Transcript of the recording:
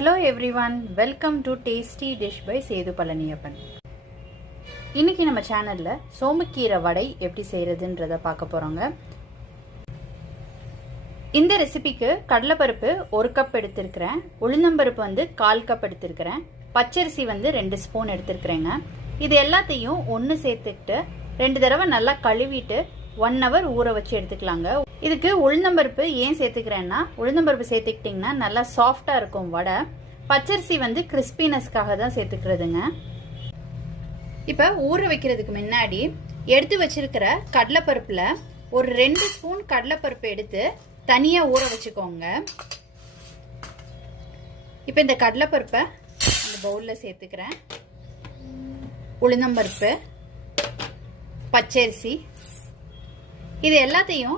Hello everyone, welcome to Tasty Dish by Setu Palaniappan. இன்னைக்கு நம்ம சேனல்ல சோமக்கீரை வடை எப்படி செய்யறதுன்றத பார்க்க போறோங்க. இந்த ரெசிபிக்கு கடலைப்பருப்பு 1 கப் எடுத்துக்கிறேன், உளுந்தம்பருப்பு வந்து 1/4 கப் எடுத்துக்கிறேன், பச்சரிசி வந்து 2 ஸ்பூன் எடுத்துக்கிறேங்க. இது எல்லாத்தையும் ஒன்று சேர்த்துக்கிட்டு 2 தடவை நல்லா கழுவிட்டு 1 hour ஊற வச்சு எடுத்துக்கலாங்க. இதுக்கு உளுந்தம்பருப்பு ஏன் சேர்த்துக்கிறேன்னா, உளுந்தம்பருப்பு சேர்த்துக்கிட்டிங்கன்னா நல்லா சாஃப்டா இருக்கும் வடை. பச்சரிசி வந்து கிறிஸ்பினஸ்க்காக தான் சேர்த்துக்கிறதுங்க. இப்போ ஊற வைக்கிறதுக்கு முன்னாடி எடுத்து வச்சிருக்கிற கடலைப்பருப்புல ஒரு 2 ஸ்பூன் கடலைப்பருப்பு எடுத்து தனியா ஊற வச்சுக்கோங்க. இப்போ இந்த கடலைப்பருப்பை இந்த பவுல்ல சேர்த்துக்கிறேன். உளுந்தம்பருப்பு, பச்சரிசி இது எல்லாத்தையும்